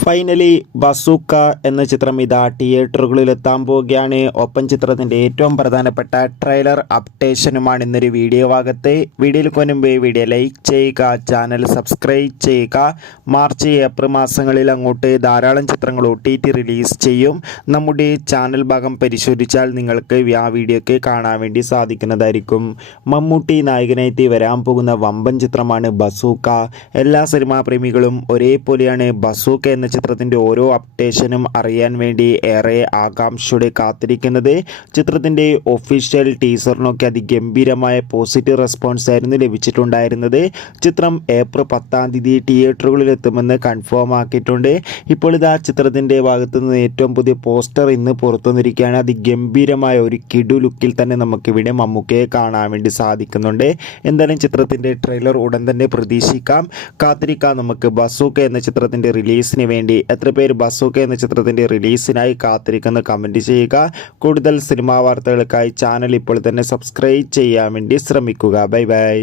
Finally bazooka എന്ന ചിത്രം ഇതാ തിയേറ്ററുകളിൽ എത്താൻ പോവുകയാണ്. ഒപ്പം ചിത്രത്തിൻ്റെ ഏറ്റവും പ്രധാനപ്പെട്ട ട്രെയിലർ അപ്ഡേഷനുമാണ് ഇന്നൊരു വീഡിയോ ഭാഗത്ത്. വീഡിയോയിൽ കൊന്നുമ്പ് വീഡിയോ ലൈക്ക് ചെയ്യുക, ചാനൽ സബ്സ്ക്രൈബ് ചെയ്യുക. മാർച്ച് ഏപ്രിൽ മാസങ്ങളിൽ അങ്ങോട്ട് ധാരാളം ചിത്രങ്ങൾ OTT റിലീസ് ചെയ്യും. നമ്മുടെ ചാനൽ ഭാഗം പരിശോധിച്ചാൽ നിങ്ങൾക്ക് ആ വീഡിയോയ്ക്ക് കാണാൻ വേണ്ടി സാധിക്കുന്നതായിരിക്കും. മമ്മൂട്ടി നായകനായിട്ട് വരാൻ പോകുന്ന വമ്പൻ ചിത്രമാണ് ബസൂക്ക. എല്ലാ സിനിമാ പ്രേമികളും ഒരേപോലെയാണ് ബസൂക്ക എന്ന ചിത്രത്തിൻ്റെ ഓരോ അപ്ഡേഷനും അറിയാൻ വേണ്ടി ഏറെ ആകാംക്ഷയോടെ കാത്തിരിക്കുന്നത്. ചിത്രത്തിൻ്റെ ഒഫീഷ്യൽ ടീസറിനൊക്കെ അതിഗംഭീരമായ പോസിറ്റീവ് റെസ്പോൺസ് ആയിരുന്നു ലഭിച്ചിട്ടുണ്ടായിരുന്നത്. ചിത്രം ഏപ്രിൽ 10-ാം തീയതി തിയേറ്ററുകളിൽ എത്തുമെന്ന് കൺഫേം ആക്കിയിട്ടുണ്ട്. ഇപ്പോൾ ഇതാ ചിത്രത്തിൻ്റെ ഭാഗത്തു നിന്ന് ഏറ്റവും പുതിയ പോസ്റ്റർ ഇന്ന് പുറത്തു വന്നിരിക്കുകയാണ്. അതിഗംഭീരമായ ഒരു കിടു ലുക്കിൽ തന്നെ നമുക്കിവിടെ മമ്മൂക്കയെ കാണാൻ വേണ്ടി സാധിക്കുന്നുണ്ട്. എന്തായാലും ചിത്രത്തിൻ്റെ ട്രെയിലർ ഉടൻ തന്നെ പ്രതീക്ഷിക്കാം, കാത്തിരിക്കാം നമുക്ക്. ബസൂക്ക എന്ന ചിത്രത്തിൻ്റെ റിലീസിന് വേണ്ടി എത്ര പേര് ബസൂക്ക എന്ന ചിത്രത്തിൻ്റെ റിലീസിനായി കാത്തിരിക്കുന്ന കമൻറ്റ് ചെയ്യുക. കൂടുതൽ സിനിമാ വാർത്തകൾക്കായി ചാനൽ ഇപ്പോൾ തന്നെ സബ്സ്ക്രൈബ് ചെയ്യാൻ വേണ്ടി ശ്രമിക്കുക. Bye bye.